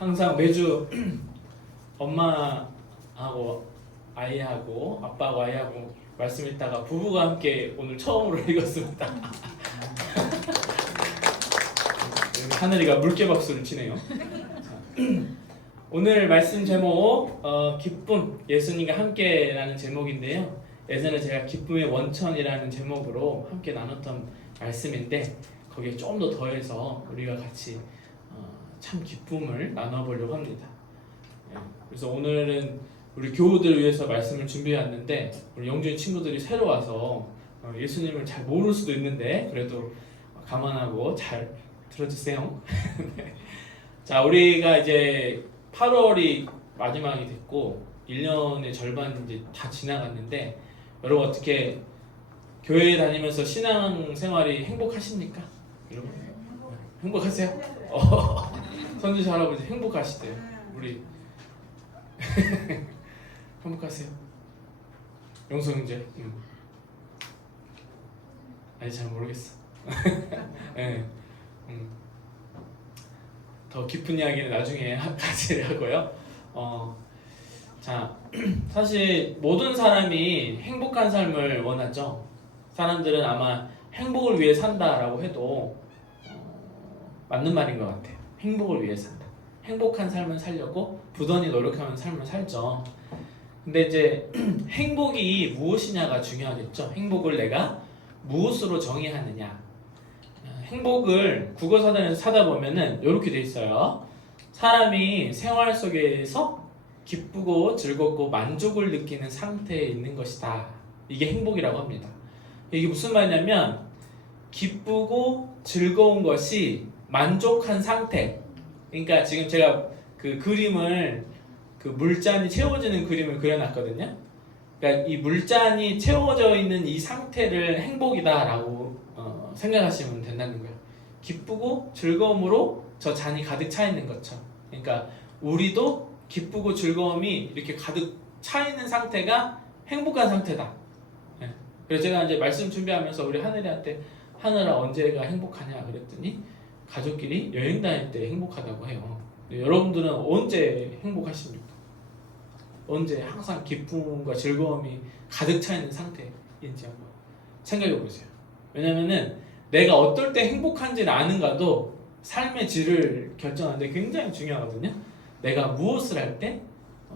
항상 매주 엄마하고 아이하고 아빠하고 아이하고 말씀 읽다가 부부가 함께 오늘 처음으로 읽었습니다. 하늘이가 물개박수를 치네요. 오늘 말씀 제목 기쁨 예수님과 함께라는 제목인데요. 예전에 제가 기쁨의 원천이라는 제목으로 함께 나눴던 말씀인데 거기에 좀 더 더해서 우리가 같이 참 기쁨을 나눠보려고 합니다. 그래서 오늘은 우리 교우들을 위해서 말씀을 준비해 왔는데 우리 영주인 친구들이 새로 와서 예수님을 잘 모를 수도 있는데 그래도 감안하고 잘 들어주세요. 자, 우리가 이제 8월이 마지막이 됐고 1년의 절반 이제 다 지나갔는데 여러분 어떻게 교회 다니면서 신앙 생활이 행복하십니까? 여러분 행복하세요? 선지자 할아버지 행복하시대요. 우리 행복하세요? 영성 형제 아니 잘 모르겠어. 네. 더 깊은 이야기는 나중에 같이 하고요. 자, 사실 모든 사람이 행복한 삶을 원하죠. 사람들은 아마 행복을 위해 산다라고 해도 맞는 말인 것 같아요. 행복을 위해 산다. 행복한 삶을 살려고 부단히 노력하는 삶을 살죠. 근데 이제 행복이 무엇이냐가 중요하겠죠. 행복을 내가 무엇으로 정의하느냐. 행복을 국어사전에서 찾아보면은 이렇게 돼 있어요. 사람이 생활 속에서 기쁘고 즐겁고 만족을 느끼는 상태에 있는 것이다. 이게 행복이라고 합니다. 이게 무슨 말이냐면 기쁘고 즐거운 것이 만족한 상태. 그러니까 지금 제가 그 그림을 그 물잔이 채워지는 그림을 그려놨거든요. 그러니까 이 물잔이 채워져 있는 이 상태를 행복이다라고 생각하시면 된다는 거예요. 기쁘고 즐거움으로 저 잔이 가득 차 있는 것처럼. 그러니까 우리도 기쁘고 즐거움이 이렇게 가득 차 있는 상태가 행복한 상태다. 네. 그래서 제가 이제 말씀 준비하면서 우리 하늘이한테 하늘아 언제가 행복하냐 그랬더니 가족끼리 여행 다닐 때 행복하다고 해요. 여러분들은 언제 행복하십니까? 언제 항상 기쁨과 즐거움이 가득 차 있는 상태인지 한번 생각해 보세요. 왜냐면은 내가 어떨 때 행복한지를 아는가도 삶의 질을 결정하는데 굉장히 중요하거든요. 내가 무엇을 할 때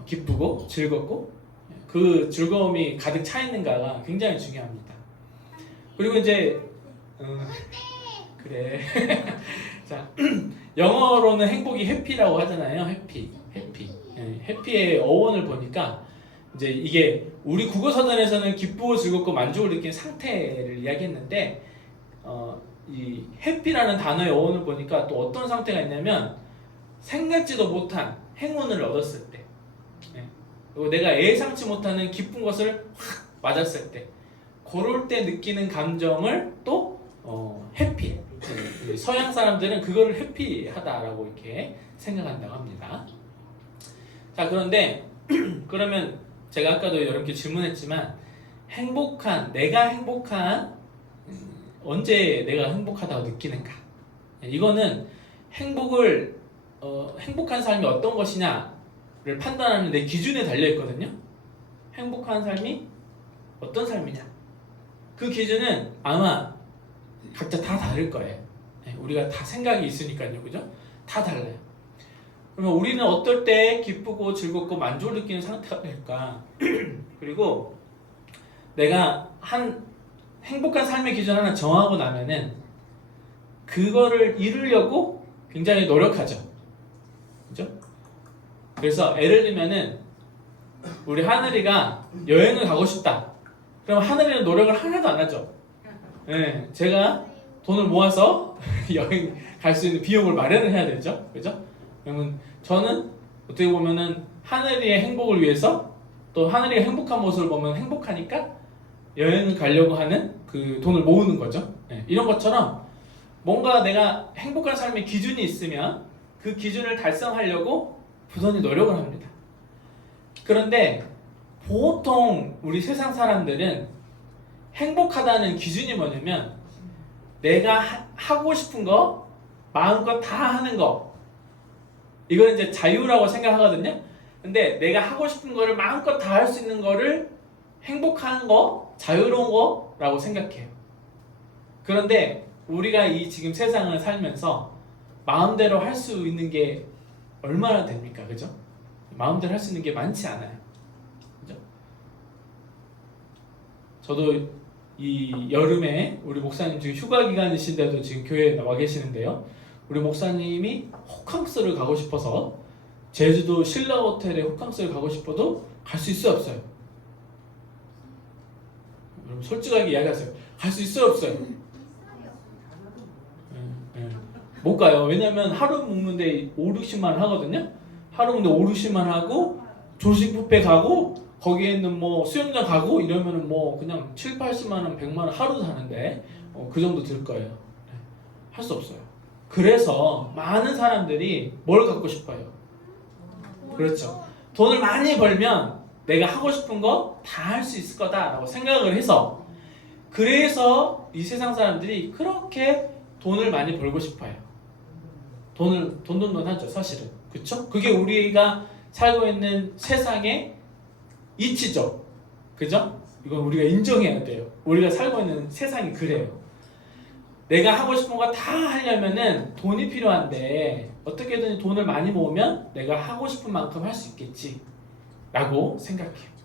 기쁘고 즐겁고 그 즐거움이 가득 차 있는가가 굉장히 중요합니다. 그리고 이제 그래. 자, 영어로는 행복이 해피라고 하잖아요. 해피. 해피의 어원을 보니까 이제 이게 우리 국어사전에서는 기쁘고 즐겁고 만족을 느끼는 상태를 이야기했는데 이 해피라는 단어의 어원을 보니까 또 어떤 상태가 있냐면 생각지도 못한 행운을 얻었을 때, 그리고 내가 예상치 못하는 기쁜 것을 확 맞았을 때, 그럴 때 느끼는 감정을 또 해피. 서양 사람들은 그거를 해피하다라고 이렇게 생각한다고 합니다. 자, 그런데 그러면 제가 아까도 여러분께 질문했지만 내가 행복한 언제 내가 행복하다고 느끼는가? 이거는 행복한 삶이 어떤 것이냐를 판단하는 내 기준에 달려 있거든요. 행복한 삶이 어떤 삶이냐? 그 기준은 아마 각자 다 다를 거예요. 우리가 다 생각이 있으니까요, 그죠? 다 달라요. 그러면 우리는 어떨 때 기쁘고 즐겁고 만족을 느끼는 상태가 될까? 그리고 내가 행복한 삶의 기준 하나 정하고 나면은 그거를 이루려고 굉장히 노력하죠. 그죠? 그래서 예를 들면은 우리 하늘이가 여행을 가고 싶다. 그럼 하늘이는 노력을 하나도 안 하죠. 네, 제가 돈을 모아서 여행 갈 수 있는 비용을 마련을 해야 되죠. 그죠? 그러면 저는 어떻게 보면은 하늘이의 행복을 위해서 또 하늘이가 행복한 모습을 보면 행복하니까 여행을 가려고 하는 그 돈을 모으는 거죠. 네, 이런 것처럼 뭔가 내가 행복한 삶의 기준이 있으면 그 기준을 달성하려고 부단히 노력을 합니다. 그런데 보통 우리 세상 사람들은 행복하다는 기준이 뭐냐면 내가 하고 싶은 거 마음껏 다 하는 거, 이건 이제 자유라고 생각하거든요. 근데 내가 하고 싶은 거를 마음껏 다 할 수 있는 거를 행복한 거, 자유로운 거라고 생각해요. 그런데 우리가 이 지금 세상을 살면서 마음대로 할 수 있는 게 얼마나 됩니까? 그죠? 마음대로 할 수 있는 게 많지 않아요. 그죠? 저도 이 여름에 우리 목사님 지금 휴가 기간이신데도 지금 교회에 나와 계시는데요. 우리 목사님이 호캉스를 가고 싶어서 제주도 신라 호텔에 호캉스를 가고 싶어도 갈 수 있어요, 없어요? 여러분 솔직하게 이야기하세요. 갈 수 있어요, 없어요? 못 가요. 왜냐면 하루 묵는데 5, 60만 원 하거든요. 하루 묵는데 5, 60만 원 하고 조식 뷔페 가고 거기에 있는 뭐 수영장 가고 이러면은 뭐 그냥 7, 80만 원, 100만 원 하루 사는데 그 정도 들 거예요. 할 수 없어요. 그래서 많은 사람들이 뭘 갖고 싶어요? 그렇죠. 돈을 많이 벌면 내가 하고 싶은 거 다 할 수 있을 거다라고 생각을 해서 그래서 이 세상 사람들이 그렇게 돈을 많이 벌고 싶어요. 돈 하죠, 사실은. 그쵸? 그게 우리가 살고 있는 세상의 이치죠. 그죠? 이건 우리가 인정해야 돼요. 우리가 살고 있는 세상이 그래요. 내가 하고 싶은 거 다 하려면은 돈이 필요한데 어떻게든 돈을 많이 모으면 내가 하고 싶은 만큼 할 수 있겠지 라고 생각해요.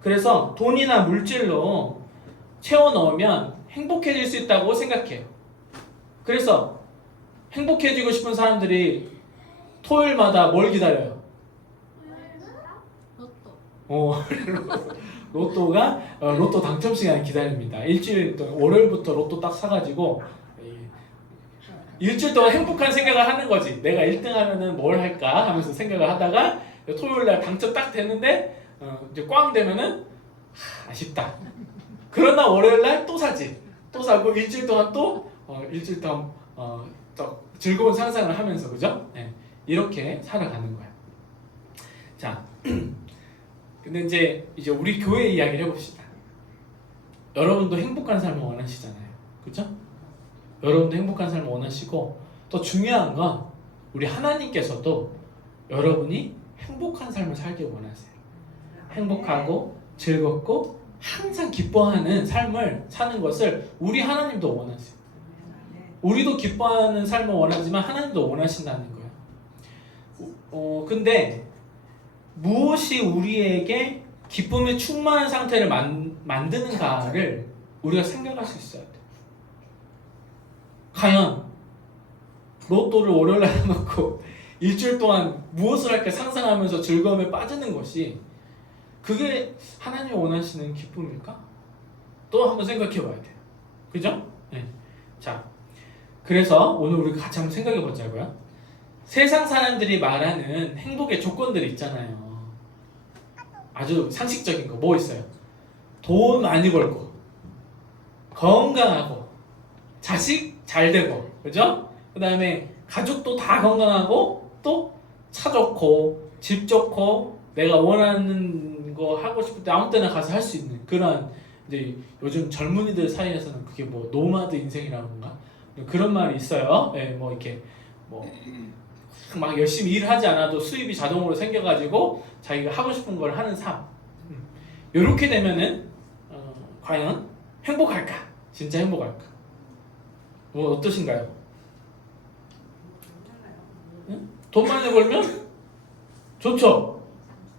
그래서 돈이나 물질로 채워 넣으면 행복해질 수 있다고 생각해요. 그래서 행복해지고 싶은 사람들이 토요일마다 뭘 기다려요? 로또가 로또 당첨 시간을 기다립니다. 일주일 동안 월요일부터 로또 딱 사가지고 일주일 동안 행복한 생각을 하는 거지. 내가 1등 하면은 뭘 할까 하면서 생각을 하다가 토요일날 당첨 딱 되는데 이제 꽝 되면은 아쉽다. 그러나 월요일날 또 사지. 또 사고 일주일 동안 또 일주일 동안 또 즐거운 상상을 하면서 그죠? 네. 이렇게 살아가는 거야. 자, 근데 이제 우리 교회 이야기를 해봅시다. 여러분도 행복한 삶을 원하시잖아요, 그죠? 여러분도 행복한 삶을 원하시고 또 중요한 건 우리 하나님께서도 여러분이 행복한 삶을 살길 원하세요. 행복하고 즐겁고 항상 기뻐하는 삶을 사는 것을 우리 하나님도 원하세요. 우리도 기뻐하는 삶을 원하지만 하나님도 원하신다는 거예요. 근데 무엇이 우리에게 기쁨에 충만한 상태를 만드는가를 우리가 생각할 수 있어야 돼. 과연 로또를 월요일에 해놓고 일주일 동안 무엇을 할까 상상하면서 즐거움에 빠지는 것이 그게 하나님이 원하시는 기쁨일까? 또 한번 생각해 봐야 돼요. 그죠? 네. 자, 그래서 오늘 우리 같이 한번 생각해 보자고요. 세상 사람들이 말하는 행복의 조건들이 있잖아요. 아주 상식적인 거 뭐 있어요? 돈 많이 벌고 건강하고 자식 잘 되고 그죠? 그 다음에 가족도 다 건강하고 또 차 좋고 집 좋고 내가 원하는 거 하고 싶을 때 아무 때나 가서 할 수 있는 그런 이제 요즘 젊은이들 사이에서는 그게 뭐 노마드 인생이라는가 그런 말이 있어요. 네, 뭐 이렇게 뭐 막 열심히 일하지 않아도 수입이 자동으로 생겨가지고 자기가 하고 싶은 걸 하는 삶. 이렇게 되면은 과연 행복할까? 진짜 행복할까? 뭐 어떠신가요? 응? 돈 많이 벌면 좋죠,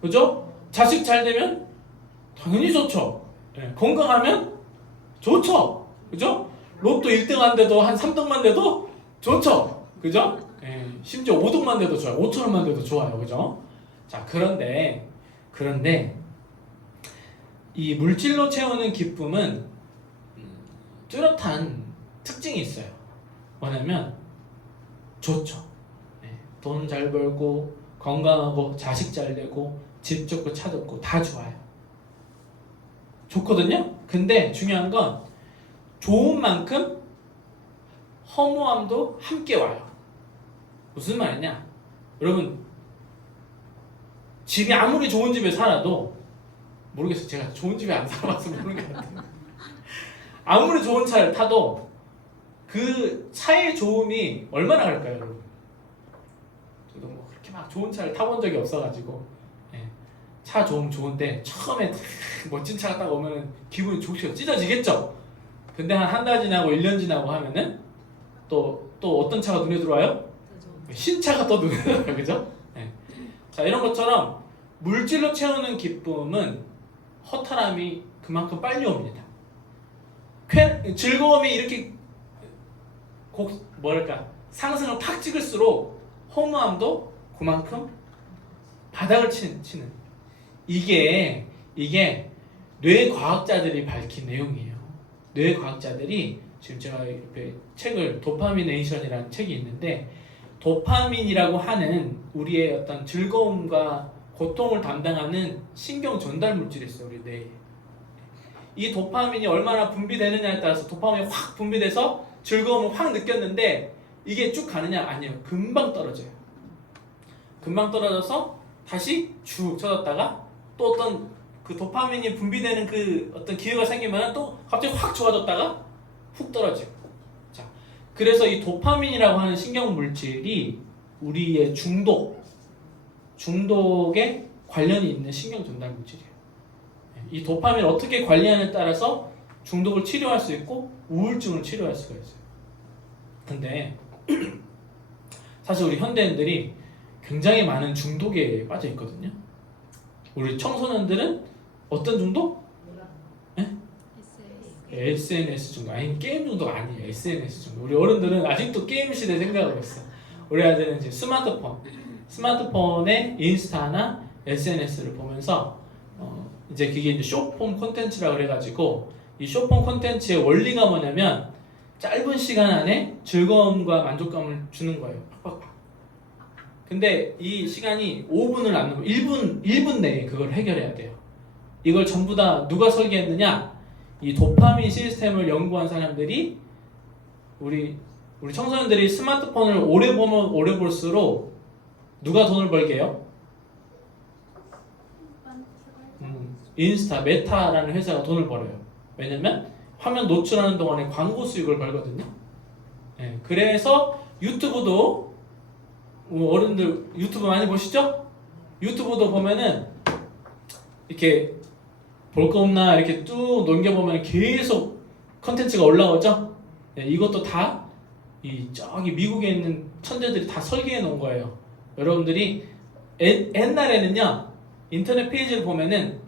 그죠? 자식 잘 되면 당연히 좋죠. 네. 건강하면 좋죠, 그죠? 로또 1등한 데도 한 3등만 돼도 좋죠, 그죠? 네. 심지어 5등만 돼도 좋아요. 5천원만 돼도 좋아요, 그죠? 자, 그런데 이 물질로 채우는 기쁨은 뚜렷한 특징이 있어요. 뭐냐면 좋죠. 네. 돈 잘 벌고 건강하고 자식 잘 되고 집 좋고 차 좋고 다 좋아요. 좋거든요. 근데 중요한 건 좋은 만큼 허무함도 함께 와요. 무슨 말이냐? 여러분 집이 아무리 좋은 집에 살아도 모르겠어요. 제가 좋은 집에 안 살아봐서 모르는 것 같아요. 아무리 좋은 차를 타도 그 차의 좋음이 얼마나 갈까요, 여러분? 저도 뭐 그렇게 막 좋은 차를 타본 적이 없어가지고 예. 차 좋은데 처음에 멋진 차가 딱 오면은 기분이 좋죠. 찢어지겠죠. 근데 한 달 지나고 1년 지나고 하면은 또 어떤 차가 눈에 들어와요? 신차가 또 눈에 들어와요. 그죠? 예. 자, 이런 것처럼 물질로 채우는 기쁨은 허탈함이 그만큼 빨리 옵니다. 즐거움이 이렇게 상승을 팍 찍을수록 허무함도 그만큼 바닥을 치는 이게 뇌과학자들이 밝힌 내용이에요. 뇌과학자들이 지금 제가 옆에 책을 도파미네이션이라는 책이 있는데 도파민이라고 하는 우리의 어떤 즐거움과 고통을 담당하는 신경 전달 물질이 있어요. 우리 뇌에. 이 도파민이 얼마나 분비되느냐에 따라서 도파민이 확 분비돼서 즐거움을 확 느꼈는데 이게 쭉 가느냐? 아니에요. 금방 떨어져요. 금방 떨어져서 다시 쭉 쳐졌다가 또 어떤 그 도파민이 분비되는 그 어떤 기회가 생기면 또 갑자기 확 좋아졌다가 훅 떨어지고. 자, 그래서 이 도파민이라고 하는 신경 물질이 우리의 중독에 관련이 있는 신경 전달 물질이에요. 이 도파민을 어떻게 관리하느냐에 따라서 중독을 치료할 수 있고 우울증을 치료할 수가 있어요. 근데 사실 우리 현대인들이 굉장히 많은 중독에 빠져 있거든요. 우리 청소년들은 어떤 중독? 네? SNS 중독. 아니 게임 중독 아니에요. SNS 중독. 우리 어른들은 아직도 게임 시대 생각하고 있어. 우리 아들은 이제 스마트폰에 인스타나 SNS를 보면서 이제 그게 이제 숏폼 콘텐츠라고 그래가지고 이 숏폼 콘텐츠의 원리가 뭐냐면 짧은 시간 안에 즐거움과 만족감을 주는 거예요. 팍팍팍. 근데 이 시간이 5분을 안 넘으면 1분 내에 그걸 해결해야 돼요. 이걸 전부 다 누가 설계했느냐? 이 도파민 시스템을 연구한 사람들이 우리 청소년들이 스마트폰을 오래 보면 오래 볼수록 누가 돈을 벌게 해요? 인스타, 메타라는 회사가 돈을 벌어요. 왜냐면 화면 노출하는 동안에 광고 수익을 벌거든요. 네, 그래서 유튜브도 어른들 유튜브 많이 보시죠? 유튜브도 보면은 이렇게 볼 거 없나 이렇게 쭉 넘겨보면 계속 컨텐츠가 올라오죠? 네, 이것도 다 저기 미국에 있는 천재들이 다 설계해 놓은 거예요. 여러분들이 옛날에는요 인터넷 페이지를 보면은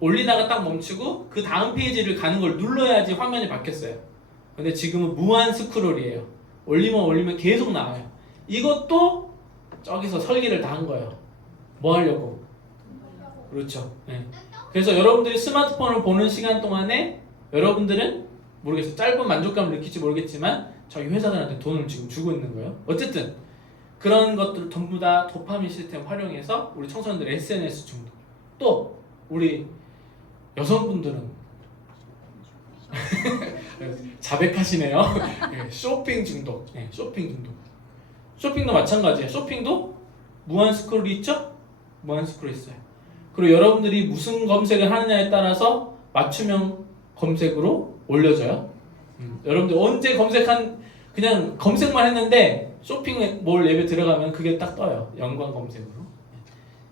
올리다가 딱 멈추고 그 다음 페이지를 가는 걸 눌러야지 화면이 바뀌었어요. 근데 지금은 무한 스크롤이에요. 올리면 계속 나와요. 이것도 저기서 설계를 다 한 거예요. 뭐 하려고? 그렇죠. 네. 그래서 여러분들이 스마트폰을 보는 시간 동안에 여러분들은 모르겠어요. 짧은 만족감을 느낄지 모르겠지만 저희 회사들한테 돈을 지금 주고 있는 거예요. 어쨌든 그런 것들 전부 다 도파민 시스템 활용해서 우리 청소년들 SNS 중독. 또 우리 여성분들은 자백하시네요. 쇼핑 중독. 네, 쇼핑 중독. 쇼핑도 마찬가지예요. 쇼핑도 무한 스크롤이 있죠? 무한 스크롤 있어요. 그리고 여러분들이 무슨 검색을 하느냐에 따라서 맞춤형 검색으로 올려져요. 여러분들 언제 그냥 검색만 했는데 쇼핑몰 앱에 들어가면 그게 딱 떠요. 연관 검색으로.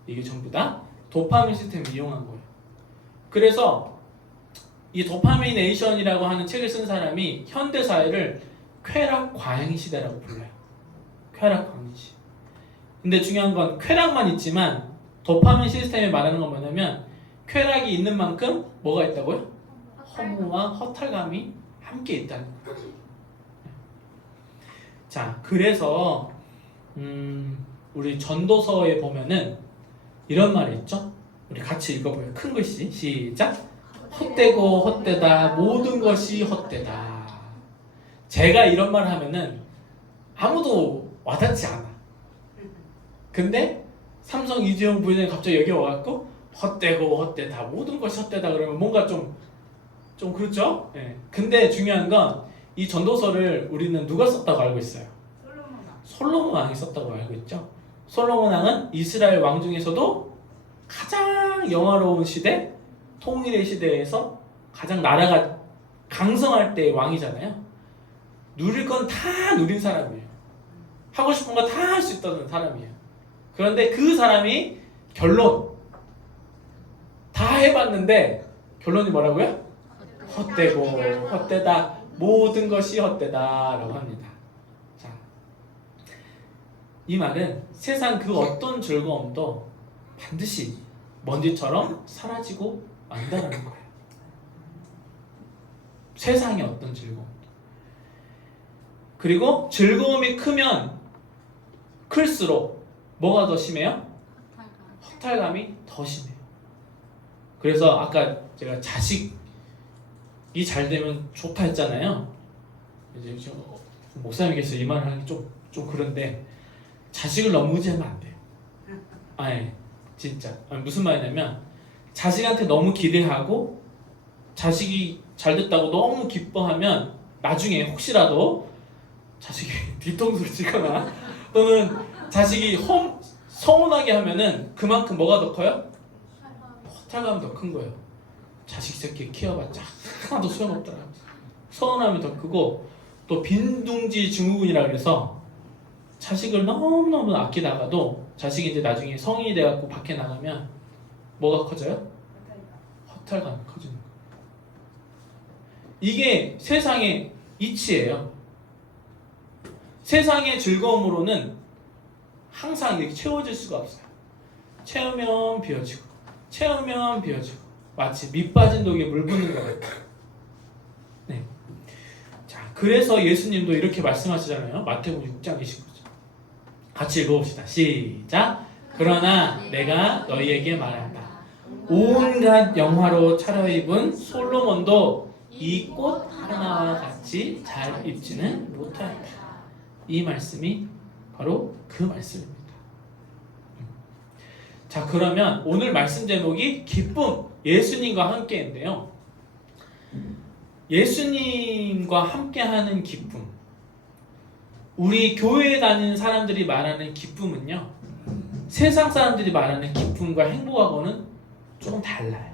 이게 전부 다 도파민 시스템을 이용한 거예요. 그래서 이 도파미네이션이라고 하는 책을 쓴 사람이 현대 사회를 쾌락 과잉 시대라고 불러요. 쾌락 과잉 시대. 근데 중요한 건 쾌락만 있지만 도파민 시스템이 말하는 건 뭐냐면 쾌락이 있는 만큼 뭐가 있다고요? 허무와 허탈감이 함께 있다는 거예요. 자, 그래서 우리 전도서에 보면은 이런 말이 있죠? 우리 같이 읽어봐요. 큰 글씨 시작. 헛되고 헛되다 모든 것이 헛되다. 제가 이런 말 하면은 아무도 와닿지 않아. 근데 삼성 이재용 부회장이 갑자기 여기 와갖고 헛되고 헛되다 모든 것이 헛되다 그러면 뭔가 좀 그렇죠? 네. 근데 중요한 건 이 전도서를 우리는 누가 썼다고 알고 있어요? 솔로몬 왕이 썼다고 알고 있죠? 솔로몬 왕은 이스라엘 왕 중에서도 가장 영화로운 시대, 통일의 시대에서 가장 나라가 강성할 때의 왕이잖아요. 누릴 건 다 누린 사람이에요. 하고 싶은 거 다 할 수 있던 사람이에요. 그런데 그 사람이 결론 다 해봤는데 결론이 뭐라고요? 헛되고 헛되다. 모든 것이 헛되다라고 합니다. 자, 이 말은 세상 그 어떤 즐거움도 반드시 먼지처럼 사라지고 만다는 거예요. 세상의 어떤 즐거움. 그리고 즐거움이 크면 클수록 뭐가 더 심해요? 허탈감이 더 심해요. 그래서 아까 제가 자식이 잘 되면 좋다 했잖아요. 이제 좀 목사님께서 이 말을 하기 좀 그런데 자식을 너무 의지하면 안 돼요. 아니 진짜 무슨 말이냐면 자식한테 너무 기대하고 자식이 잘 됐다고 너무 기뻐하면 나중에 혹시라도 자식이 뒤통수를 치거나 또는 자식이 서운하게 하면은 그만큼 뭐가 더 커요? 허탈감이 더 큰 거예요. 자식 새끼 키워봤자 하나도 소용없더라. 서운함이 더 크고 또 빈둥지 증후군이라 그래서 자식을 너무너무 아끼다가도 자식이 이제 나중에 성인이 돼갖고 밖에 나가면 뭐가 커져요? 허탈감이 커지는 거예요. 이게 세상의 이치예요. 세상의 즐거움으로는 항상 이렇게 채워질 수가 없어요. 채우면 비워지고 채우면 비워지고 마치 밑 빠진 독에 물 붓는 것 같아요. 네. 자, 그래서 예수님도 이렇게 말씀하시잖아요. 마태복음 6장 29절. 같이 읽어봅시다. 시작. 그러나 내가 너희에게 말한다. 온갖 영화로 차려입은 솔로몬도 이 꽃 하나와 같이 잘 입지는 못하였다. 이 말씀이 바로 그 말씀입니다. 자, 그러면 오늘 말씀 제목이 기쁨, 예수님과 함께인데요. 예수님과 함께하는 기쁨. 우리 교회에 다니는 사람들이 말하는 기쁨은요, 세상 사람들이 말하는 기쁨과 행복하고는 좀 달라요.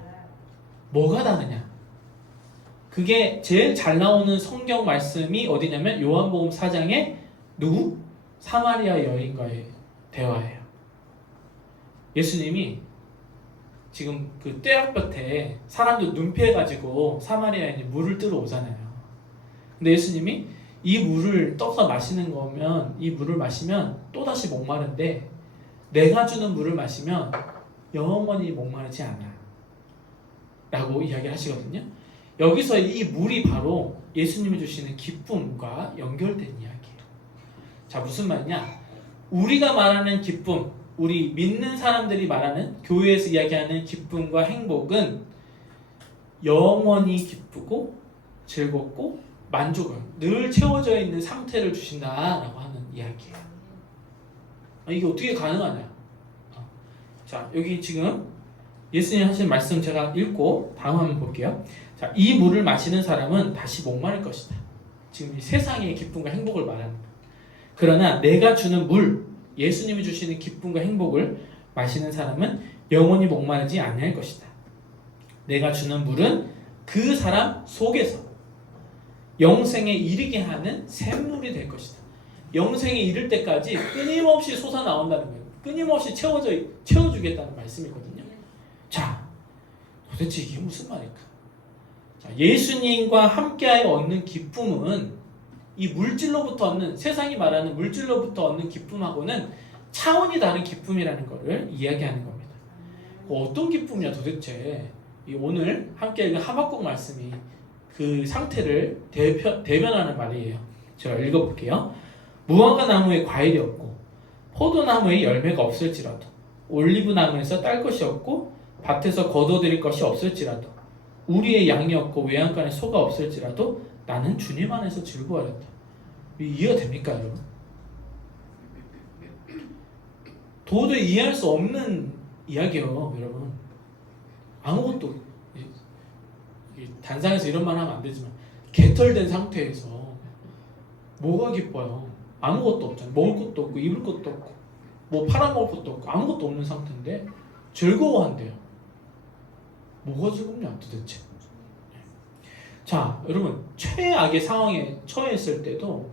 뭐가 다르냐? 그게 제일 잘 나오는 성경 말씀이 어디냐면 요한복음 4장에 누구? 사마리아 여인과의 대화예요. 예수님이 지금 그 떼약볕에 사람들 눈 피해가지고 사마리아인이 물을 뜨러 오잖아요. 근데 예수님이 이 물을 떠서 마시는 거면 이 물을 마시면 또다시 목마른데 내가 주는 물을 마시면 영원히 목마르지 않아 라고 이야기를 하시거든요. 여기서 이 물이 바로 예수님이 주시는 기쁨과 연결된 이야기예요. 자, 무슨 말이냐? 우리가 말하는 기쁨, 우리 믿는 사람들이 말하는 교회에서 이야기하는 기쁨과 행복은 영원히 기쁘고 즐겁고 만족을 늘 채워져 있는 상태를 주신다라고 하는 이야기예요. 이게 어떻게 가능하냐? 자, 여기 지금 예수님 하신 말씀 제가 읽고 다음 한번 볼게요. 자, 이 물을 마시는 사람은 다시 목마를 것이다. 지금 이 세상의 기쁨과 행복을 말하는 거예요. 그러나 내가 주는 물, 예수님이 주시는 기쁨과 행복을 마시는 사람은 영원히 목마르지 아니할 것이다. 내가 주는 물은 그 사람 속에서 영생에 이르게 하는 샘물이 될 것이다. 영생에 이를 때까지 끊임없이 솟아나온다는 거예요. 끊임없이 채워주겠다는 말씀이거든요. 자, 도대체 이게 무슨 말일까? 자, 예수님과 함께하여 얻는 기쁨은 이 물질로부터 얻는, 세상이 말하는 물질로부터 얻는 기쁨하고는 차원이 다른 기쁨이라는 것을 이야기하는 겁니다. 어떤 기쁨이야 도대체? 오늘 함께 읽은 하박국 말씀이 그 상태를 대변하는 말이에요. 제가 읽어볼게요. 무화과 나무에 과일이 없고 포도나무에 열매가 없을지라도 올리브 나무에서 딸 것이 없고 밭에서 거둬들일 것이 없을지라도 우리의 양이 없고 외양간에 소가 없을지라도 나는 주님 안에서 즐거워하였다. 이해가 됩니까, 여러분? 도저히 이해할 수 없는 이야기예요, 여러분. 아무것도 단상에서 이런 말 하면 안 되지만 개털된 상태에서 뭐가 기뻐요? 아무것도 없잖아요. 먹을 것도 없고 입을 것도 없고 뭐 팔아먹을 것도 없고 아무것도 없는 상태인데 즐거워한대요. 뭐가 즐겁냐 도대체? 자, 여러분 최악의 상황에 처했을 때도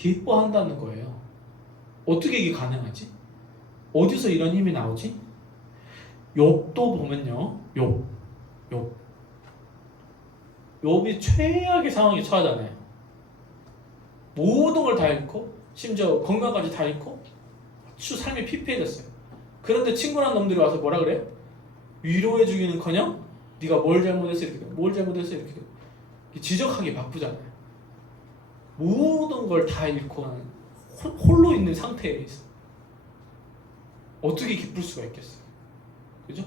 기뻐한다는 거예요. 어떻게 이게 가능하지? 어디서 이런 힘이 나오지? 욥도 보면요. 욥이 최악의 상황에 처하잖아요. 모든 걸 다 잃고 심지어 건강까지 다 잃고 아주 삶이 피폐해졌어요. 그런데 친구란 놈들이 와서 뭐라 그래요? 위로해주기는커녕 네가 뭘 잘못했어 이렇게 돼. 뭘 잘못했어 이렇게 돼. 지적하기 바쁘잖아요. 모든 걸 다 잃고 홀로 있는 상태에 있어. 어떻게 기쁠 수가 있겠어요? 그죠?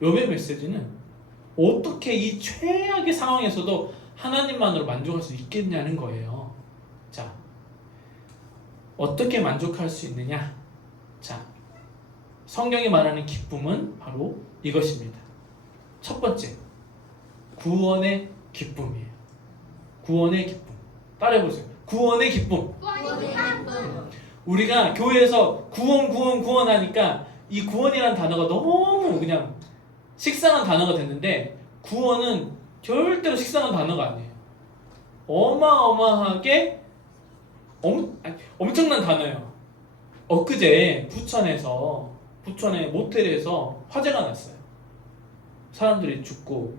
욥의 메시지는 어떻게 이 최악의 상황에서도 하나님만으로 만족할 수 있겠냐는 거예요. 자, 어떻게 만족할 수 있느냐? 자, 성경이 말하는 기쁨은 바로 이것입니다. 첫 번째, 구원의 기쁨이에요. 구원의 기쁨. 따라해보세요. 구원의 기쁨. 우리가 교회에서 구원 하니까 이 구원이라는 단어가 너무 그냥 식상한 단어가 됐는데, 구원은 절대로 식상한 단어가 아니에요. 어마어마하게 엄청난 단어예요. 엊그제 부천의 모텔에서 화재가 났어요. 사람들이 죽고,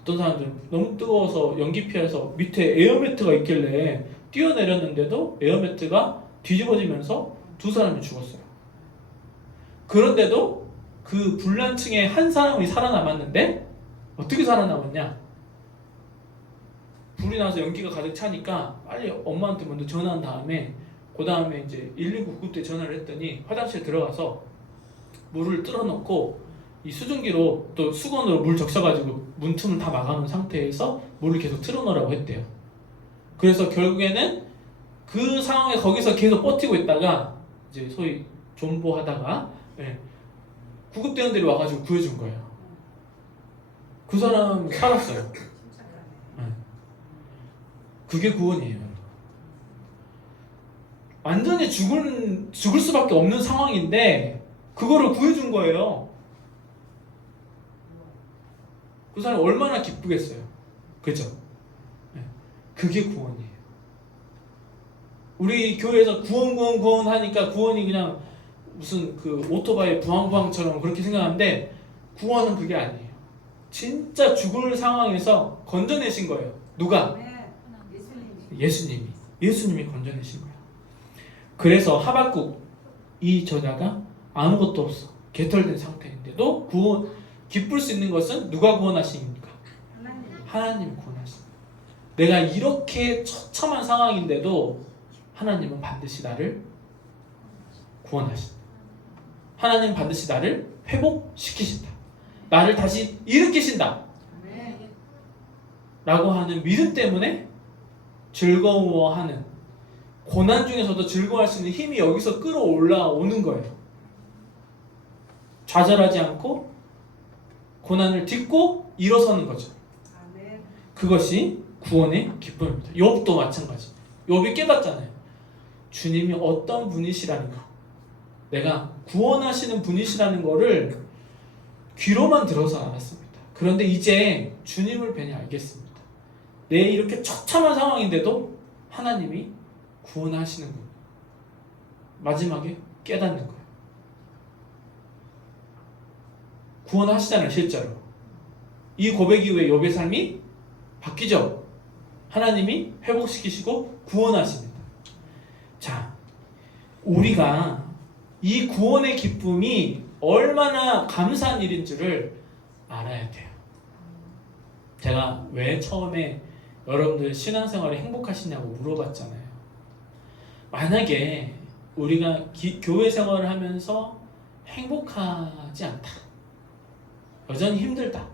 어떤 사람들은 너무 뜨거워서 연기 피해서 밑에 에어매트가 있길래 뛰어내렸는데도 에어매트가 뒤집어지면서 두 사람이 죽었어요. 그런데도 그 불난층에 한 사람이 살아남았는데 어떻게 살아남았냐? 불이 나서 연기가 가득 차니까 빨리 엄마한테 먼저 전화한 다음에 그 다음에 이제 119 구급대 전화를 했더니 화장실에 들어가서 물을 뚫어놓고 이 수증기로 또 수건으로 물 적셔가지고 문틈을 다 막아놓은 상태에서 물을 계속 틀어놓으라고 했대요. 그래서 결국에는 그 상황에 거기서 계속 버티고 있다가 이제 소위 존버하다가 구급대원들이 와가지고 구해준 거예요. 그 사람 살았어요. 그게 구원이에요. 완전히 죽을 수밖에 없는 상황인데 그거를 구해준 거예요. 그 사람이 얼마나 기쁘겠어요. 그죠? 그게 구원이에요. 우리 교회에서 구원 하니까 구원이 그냥 무슨 그 오토바이 부항부항처럼 그렇게 생각하는데, 구원은 그게 아니에요. 진짜 죽을 상황에서 건져내신 거예요. 누가? 예수님이 건져내신 거예요. 그래서 하박국 이 저자가 아무것도 없어, 개털된 상태인데도 기쁠 수 있는 것은 누가 구원하십니까? 하나님이 구원하십니다. 내가 이렇게 처참한 상황인데도 하나님은 반드시 나를 구원하신다. 하나님은 반드시 나를 회복시키신다. 나를 다시 일으키신다. 라고 하는 믿음 때문에 즐거워하는, 고난 중에서도 즐거워할 수 있는 힘이 여기서 끌어올라오는 거예요. 좌절하지 않고 고난을 딛고 일어서는 거죠. 그것이 구원의 기쁨입니다. 욥도 마찬가지. 욥이 깨닫잖아요. 주님이 어떤 분이시라는 거, 내가 구원하시는 분이시라는 거를 귀로만 들어서 알았습니다. 그런데 이제 주님을 뵈니 알겠습니다. 내 이렇게 처참한 상황인데도 하나님이 구원하시는 분. 마지막에 깨닫는 거예요. 구원하시잖아요, 실제로. 이 고백 이후에 욥의 삶이 바뀌죠. 하나님이 회복시키시고 구원하십니다. 자, 우리가 이 구원의 기쁨이 얼마나 감사한 일인 줄을 알아야 돼요. 제가 왜 처음에 여러분들 신앙생활이 행복하시냐고 물어봤잖아요. 만약에 우리가 교회 생활을 하면서 행복하지 않다, 여전히 힘들다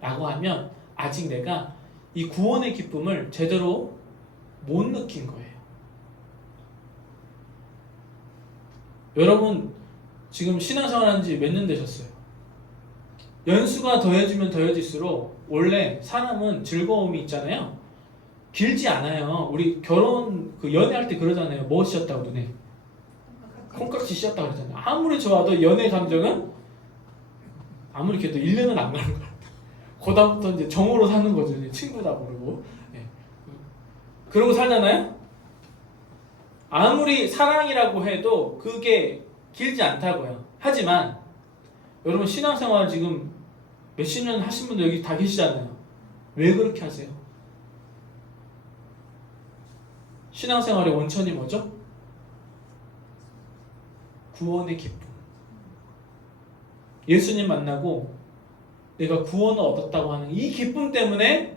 라고 하면 아직 내가 이 구원의 기쁨을 제대로 못 느낀 거예요. 여러분 지금 신앙생활 한 지 몇 년 되셨어요? 연수가 더해지면 더해질수록 원래 사람은 즐거움이 있잖아요. 길지 않아요. 우리 연애할 때 그러잖아요. 뭐 씌었다고 눈에? 콩깍지 씌었다고 그러잖아요. 아무리 좋아도 연애 감정은 아무리 걔도 1년은 안 가는 것 같아요. 그다음부터 이제 정으로 사는 거죠. 이제 친구다 부르고. 그러고 살잖아요. 아무리 사랑이라고 해도 그게 길지 않다고요. 하지만 여러분 신앙생활 지금 몇십 년 하신 분들 여기 다 계시잖아요. 왜 그렇게 하세요? 신앙생활의 원천이 뭐죠? 구원의 기쁨. 예수님 만나고 내가 구원을 얻었다고 하는 이 기쁨 때문에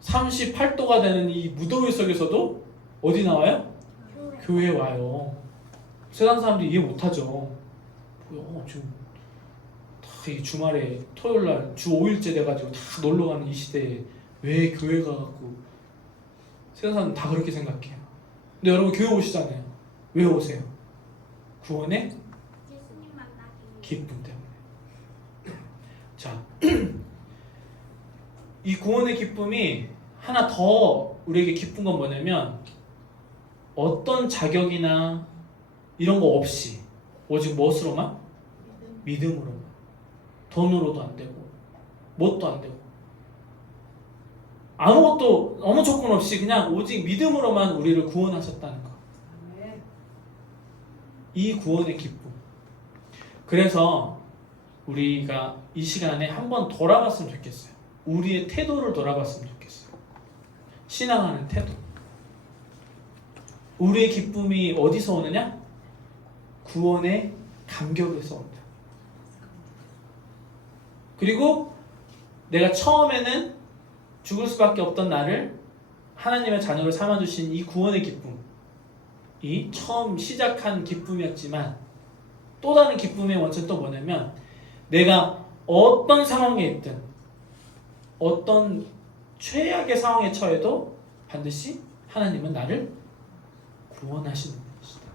38도가 되는 이 무더위 속에서도 어디 나와요? 교회에 와요. 세상 사람들이 이해 못하죠. 지금 다 이 주말에 토요일날 주 5일째 돼가지고 다 놀러가는 이 시대에 왜 교회 가갖고 세상 사람은 다 그렇게 생각해요. 근데 여러분 교회 오시잖아요. 왜 오세요? 구원의 기쁨 때문에. 자, 이 구원의 기쁨이 하나 더 우리에게 기쁜 건 뭐냐면 어떤 자격이나 이런 거 없이 오직 무엇으로만? 믿음으로만. 돈으로도 안 되고 뭣도 안 되고 아무것도 아무 조건 없이 그냥 오직 믿음으로만 우리를 구원하셨다는 거. 이 구원의 기쁨. 그래서 우리가 이 시간에 한번 돌아봤으면 좋겠어요. 우리의 태도를 돌아봤으면 좋겠어요. 신앙하는 태도. 우리의 기쁨이 어디서 오느냐? 구원의 감격에서 온다. 그리고 내가 처음에는 죽을 수밖에 없던 나를 하나님의 자녀로 삼아주신 이 구원의 기쁨이 처음 시작한 기쁨이었지만 또 다른 기쁨의 원천은 또 뭐냐면 내가 어떤 상황에 있든 어떤 최악의 상황에 처해도 반드시 하나님은 나를 구원하시는 분이시다.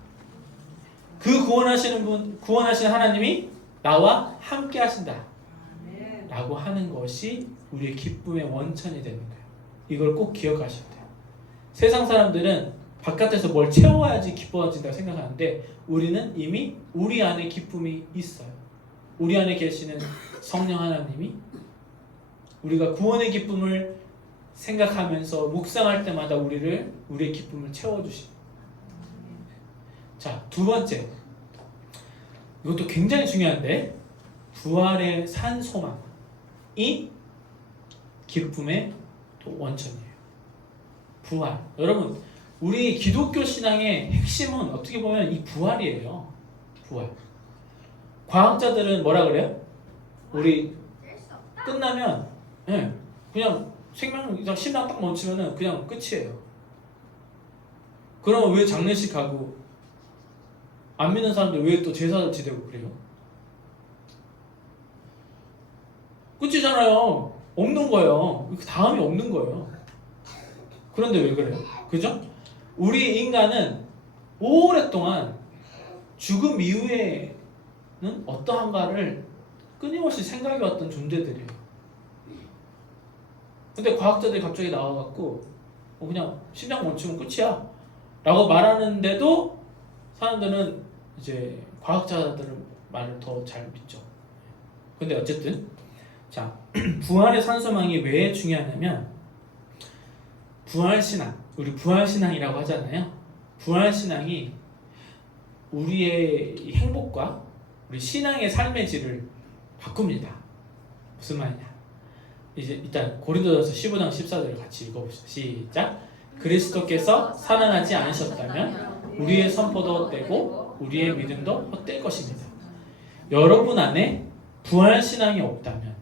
그 구원하시는 하나님이 나와 함께 하신다. 라고 하는 것이 우리의 기쁨의 원천이 되는 거예요. 이걸 꼭 기억하셔야 돼요. 세상 사람들은 바깥에서 뭘 채워야지 기뻐진다고 생각하는데 우리는 이미 우리 안에 기쁨이 있어요. 우리 안에 계시는 성령 하나님이 우리가 구원의 기쁨을 생각하면서 묵상할 때마다 우리의 기쁨을 채워주십니다. 자, 두 번째. 이것도 굉장히 중요한데 부활의 산 소망이 기쁨의 또 원천이에요. 부활. 여러분, 우리 기독교 신앙의 핵심은 어떻게 보면 이 부활이에요. 부활. 과학자들은 뭐라 그래요? 우리 끝나면 그냥 심장 딱 멈추면은 그냥 끝이에요. 그러면 왜 장례식 하고 안 믿는 사람들 왜 또 제사 지내고 그래요? 끝이잖아요. 없는 거예요. 그 다음이 없는 거예요. 그런데 왜 그래요? 그죠? 우리 인간은 오랫동안 죽음 이후에는 어떠한가를 끊임없이 생각해왔던 존재들이에요. 근데 과학자들이 갑자기 나와갖고 그냥 심장 멈추면 끝이야 라고 말하는데도 사람들은 이제 과학자들은 말을 더 잘 믿죠. 근데 어쨌든 자, 부활의 산소망이 왜 중요하냐면 부활신앙, 우리 부활신앙이라고 하잖아요. 부활신앙이 우리의 행복과 우리 신앙의 삶의 질을 바꿉니다. 무슨 말이냐? 이제 일단 고린도전서 15장 14절을 같이 읽어봅시다. 시작. 그리스도께서 살아나지 않으셨다면 우리의 선포도 헛되고 우리의 믿음도 헛될 것입니다. 여러분 안에 부활신앙이 없다면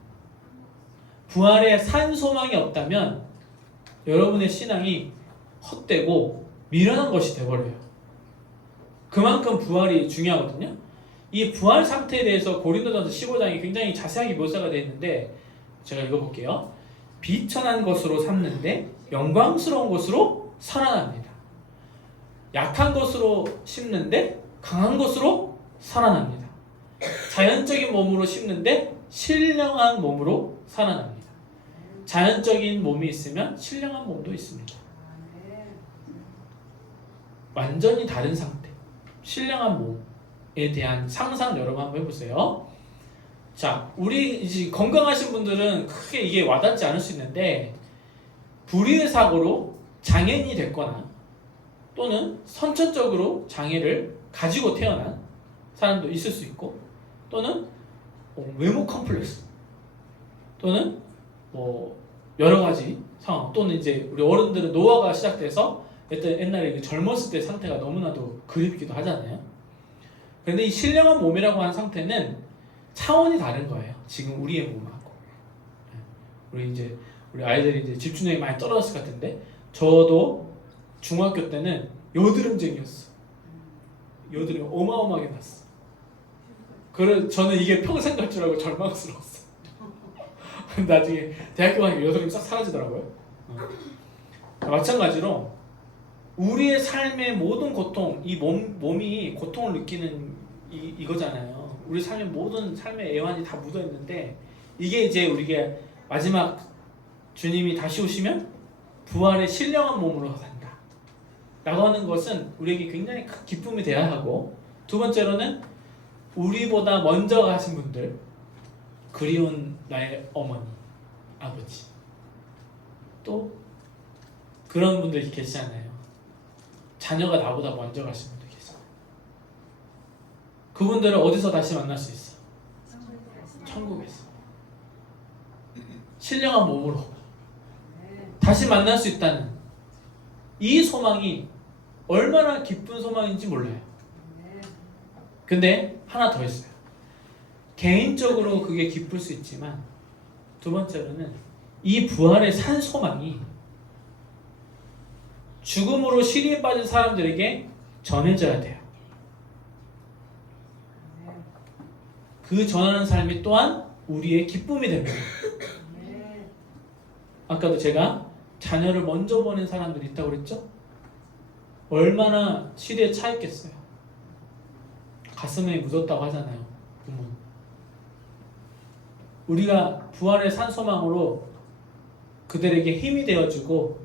부활의 산 소망이 없다면 여러분의 신앙이 헛되고 미련한 것이 되어버려요. 그만큼 부활이 중요하거든요. 이 부활 상태에 대해서 고린도전서 15장이 굉장히 자세하게 묘사가 되어 있는데 제가 읽어볼게요. 비천한 것으로 삼는데 영광스러운 것으로 살아납니다. 약한 것으로 심는데 강한 것으로 살아납니다. 자연적인 몸으로 심는데 신령한 몸으로 살아납니다. 자연적인 몸이 있으면 신령한 몸도 있습니다. 완전히 다른 상태. 신령한 몸에 대한 상상 여러분 한번 해보세요. 자, 우리 이제 건강하신 분들은 크게 이게 와닿지 않을 수 있는데 불의의 사고로 장애인이 됐거나 또는 선천적으로 장애를 가지고 태어난 사람도 있을 수 있고, 또는 외모 컴플렉스, 또는 여러 가지 상황, 또는 이제 우리 어른들은 노화가 시작돼서 옛날에 젊었을 때 상태가 너무나도 그립기도 하잖아요. 그런데 이 신령한 몸이라고 하는 상태는 차원이 다른 거예요. 지금 우리의 몸하고. 우리 아이들이 이제 집중력이 많이 떨어졌을 것 같은데, 저도 중학교 때는 여드름쟁이였어. 여드름이 어마어마하게 났어. 그래 저는 이게 평생 갈 줄 알고 절망스러웠어. 나중에 대학교 가니까 여드름이 싹 사라지더라고요. 마찬가지로 우리의 삶의 모든 고통, 이 몸이 고통을 느끼는 이거잖아요. 우리 삶의 모든 삶의 애환이 다 묻어 있는데, 이게 이제 우리가 마지막 주님이 다시 오시면 부활의 신령한 몸으로 산다 라고 하는 것은 우리에게 굉장히 큰 기쁨이 되어야 하고, 두 번째로는 우리보다 먼저 가신 분들, 그리운 나의 어머니, 아버지, 또 그런 분들이 계시잖아요. 자녀가 나보다 먼저 가신 분들 계시잖아요. 그분들을 어디서 다시 만날 수 있어? 천국에서. 신령한 몸으로 다시 만날 수 있다는 이 소망이 얼마나 기쁜 소망인지 몰라요. 근데 하나 더 있어요. 개인적으로 그게 기쁠 수 있지만, 두 번째로는 이 부활의 산 소망이 죽음으로 시리에 빠진 사람들에게 전해져야 돼요. 그 전하는 삶이 또한 우리의 기쁨이 됩니다. 아까도 제가 자녀를 먼저 보낸 사람들이 있다고 그랬죠? 얼마나 시대에 차 있겠어요. 가슴에 묻었다고 하잖아요. 부모는. 우리가 부활의 산 소망으로 그들에게 힘이 되어주고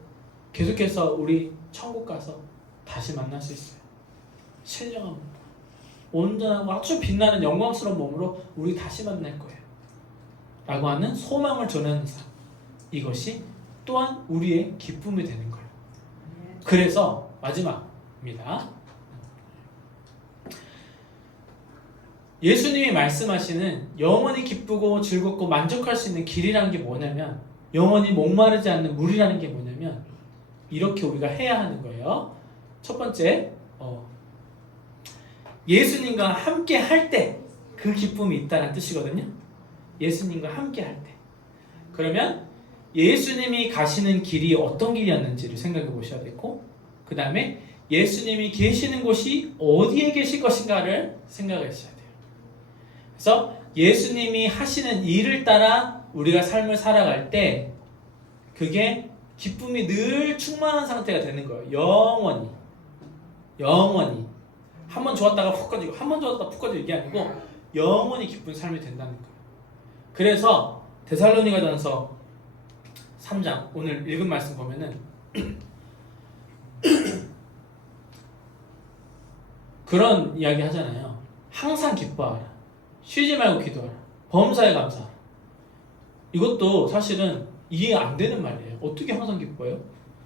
계속해서 우리 천국 가서 다시 만날 수 있어요. 신령한 몸, 온전하고 아주 빛나는 영광스러운 몸으로 우리 다시 만날 거예요 라고 하는 소망을 전하는 삶, 이것이 또한 우리의 기쁨이 되는 거예요. 그래서 마지막입니다. 예수님이 말씀하시는 영원히 기쁘고 즐겁고 만족할 수 있는 길이라는 게 뭐냐면, 영원히 목마르지 않는 물이라는 게 뭐냐면, 이렇게 우리가 해야 하는 거예요. 첫 번째, 예수님과 함께 할 때 그 기쁨이 있다는 뜻이거든요. 예수님과 함께 할 때. 그러면 예수님이 가시는 길이 어떤 길이었는지를 생각해 보셔야 되고, 그 다음에 예수님이 계시는 곳이 어디에 계실 것인가를 생각하셔야 돼요. 그래서 예수님이 하시는 일을 따라 우리가 삶을 살아갈 때 그게 기쁨이 늘 충만한 상태가 되는 거예요. 영원히 한번 좋았다가 푹 꺼지고 한번 좋았다가 푹 꺼지고, 이게 아니고 영원히 기쁜 삶이 된다는 거예요. 그래서 데살로니가전서 3장 오늘 읽은 말씀 보면은 그런 이야기 하잖아요. 항상 기뻐하라, 쉬지 말고 기도하라, 범사에 감사하라. 이것도 사실은 이해 안 되는 말이에요. 어떻게 항상 기뻐해요?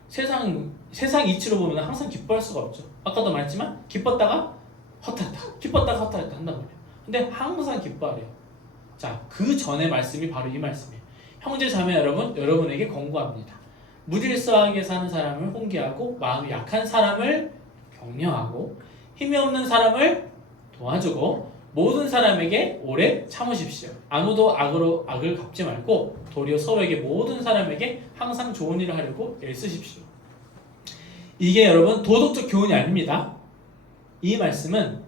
세상 이치로 보면 항상 기뻐할 수가 없죠. 아까도 말했지만 기뻤다가 허탈했다, 기뻤다가 허탈했다 한단 말이에요. 근데 항상 기뻐하래요. 자, 그 전의 말씀이 바로 이 말씀이에요. 형제 자매 여러분, 여러분에게 권고합니다. 무질서하게 사는 사람을 홍계하고 마음이 약한 사람을 격려하고 힘이 없는 사람을 도와주고 모든 사람에게 오래 참으십시오. 아무도 악으로 악을 갚지 말고 도리어 서로에게 모든 사람에게 항상 좋은 일을 하려고 애쓰십시오. 이게 여러분 도덕적 교훈이 아닙니다. 이 말씀은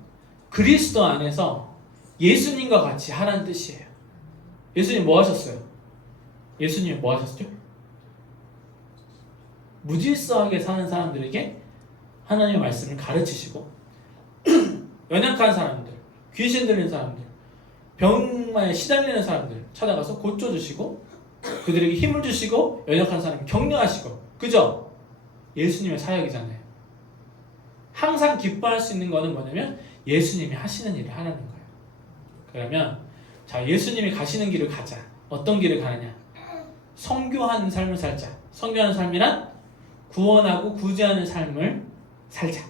그리스도 안에서 예수님과 같이 하라는 뜻이에요. 예수님 뭐 하셨어요? 예수님 뭐 하셨죠? 무질서하게 사는 사람들에게 하나님의 말씀을 가르치시고 연약한 사람들, 귀신 들린 사람들, 병마에 시달리는 사람들 찾아가서 고쳐주시고 그들에게 힘을 주시고 연약한 사람 격려하시고, 그죠? 예수님의 사역이잖아요. 항상 기뻐할 수 있는 거는 뭐냐면 예수님이 하시는 일을 하라는 거예요. 그러면 자, 예수님이 가시는 길을 가자. 어떤 길을 가느냐? 성교하는 삶을 살자. 성교하는 삶이란 구원하고 구제하는 삶을 살자.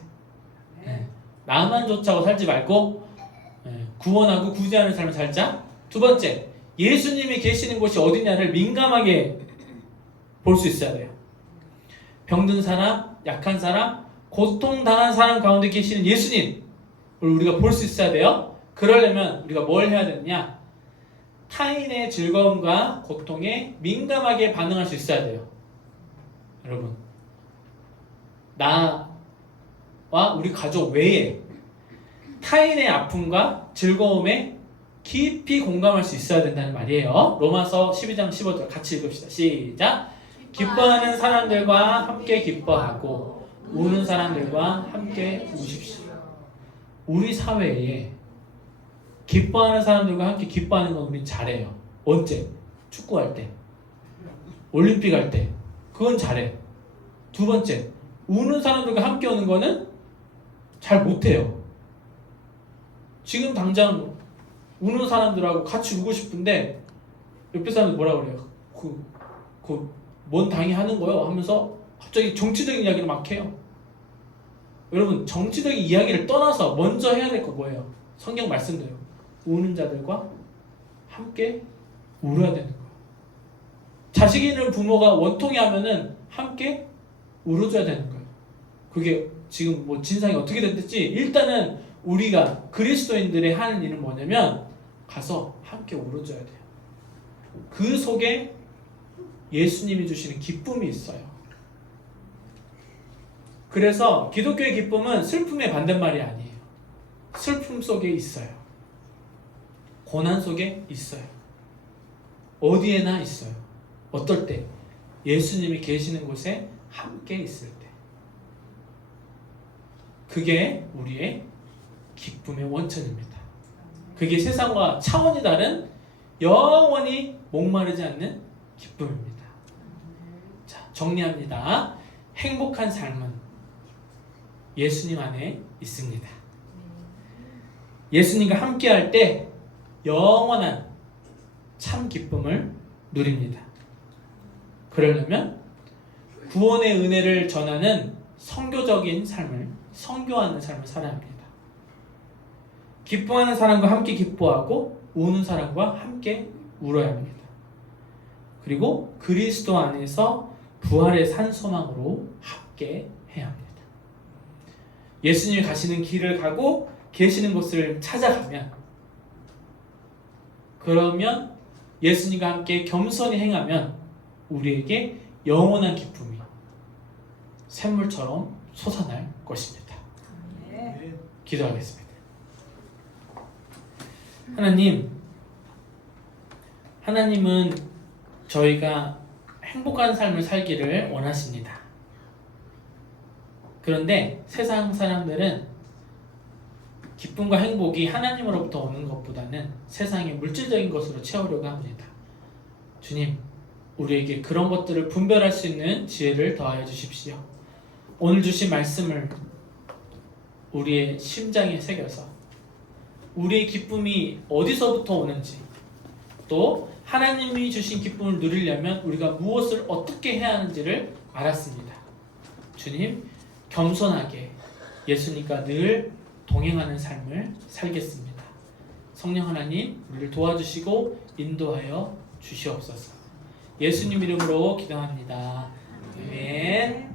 나만 좋자고 살지 말고 구원하고 구제하는 삶을 살자. 두 번째, 예수님이 계시는 곳이 어디냐를 민감하게 볼 수 있어야 돼요. 병든 사람, 약한 사람, 고통당한 사람 가운데 계시는 예수님을 우리가 볼 수 있어야 돼요. 그러려면 우리가 뭘 해야 되느냐? 타인의 즐거움과 고통에 민감하게 반응할 수 있어야 돼요. 여러분, 나와 우리 가족 외에 타인의 아픔과 즐거움에 깊이 공감할 수 있어야 된다는 말이에요. 로마서 12장 15절 같이 읽읍시다. 시작. 기뻐하는 사람들과 함께 기뻐하고 우는 사람들과 함께 우십시오. 우리 사회에 기뻐하는 사람들과 함께 기뻐하는 건 우린 잘해요. 언제? 축구할 때, 올림픽 할 때, 그건 잘해. 두 번째, 우는 사람들과 함께 오는 거는 잘 못해요. 지금 당장 우는 사람들하고 같이 우고 싶은데 옆에 사람들 뭐라 그래요? 뭔 당이 하는 거요? 하면서 갑자기 정치적인 이야기를 막 해요. 여러분, 정치적인 이야기를 떠나서 먼저 해야 될 거 뭐예요? 성경 말씀대로 우는 자들과 함께 울어야 되는 거예요. 자식이 있는 부모가 원통이 하면은 함께 울어줘야 되는 거예요. 그게 지금 뭐 진상이 어떻게 됐든지 일단은 우리가 그리스도인들의 하는 일은 뭐냐면 가서 함께 울어줘야 돼요. 그 속에 예수님이 주시는 기쁨이 있어요. 그래서 기독교의 기쁨은 슬픔의 반대말이 아니에요. 슬픔 속에 있어요. 고난 속에 있어요. 어디에나 있어요. 어떨 때? 예수님이 계시는 곳에 함께 있을 때. 그게 우리의 기쁨의 원천입니다. 그게 세상과 차원이 다른 영원히 목마르지 않는 기쁨입니다. 자, 정리합니다. 행복한 삶은 예수님 안에 있습니다. 예수님과 함께 할 때 영원한 참 기쁨을 누립니다. 그러려면 구원의 은혜를 전하는 선교적인 삶을, 선교하는 삶을 살아야 합니다. 기뻐하는 사람과 함께 기뻐하고 우는 사람과 함께 울어야 합니다. 그리고 그리스도 안에서 부활의 산 소망으로 함께 해야 합니다. 예수님이 가시는 길을 가고 계시는 곳을 찾아가면, 그러면 예수님과 함께 겸손히 행하면 우리에게 영원한 기쁨이 샘물처럼 솟아날 것입니다. 기도하겠습니다. 하나님은 저희가 행복한 삶을 살기를 원하십니다. 그런데 세상 사람들은 기쁨과 행복이 하나님으로부터 오는 것보다는 세상의 물질적인 것으로 채우려고 합니다. 주님, 우리에게 그런 것들을 분별할 수 있는 지혜를 더하여 주십시오. 오늘 주신 말씀을 우리의 심장에 새겨서 우리의 기쁨이 어디서부터 오는지, 또 하나님이 주신 기쁨을 누리려면 우리가 무엇을 어떻게 해야 하는지를 알았습니다. 주님, 겸손하게 예수님과 늘 동행하는 삶을 살겠습니다. 성령 하나님, 우리를 도와주시고 인도하여 주시옵소서. 예수님 이름으로 기도합니다. 아멘.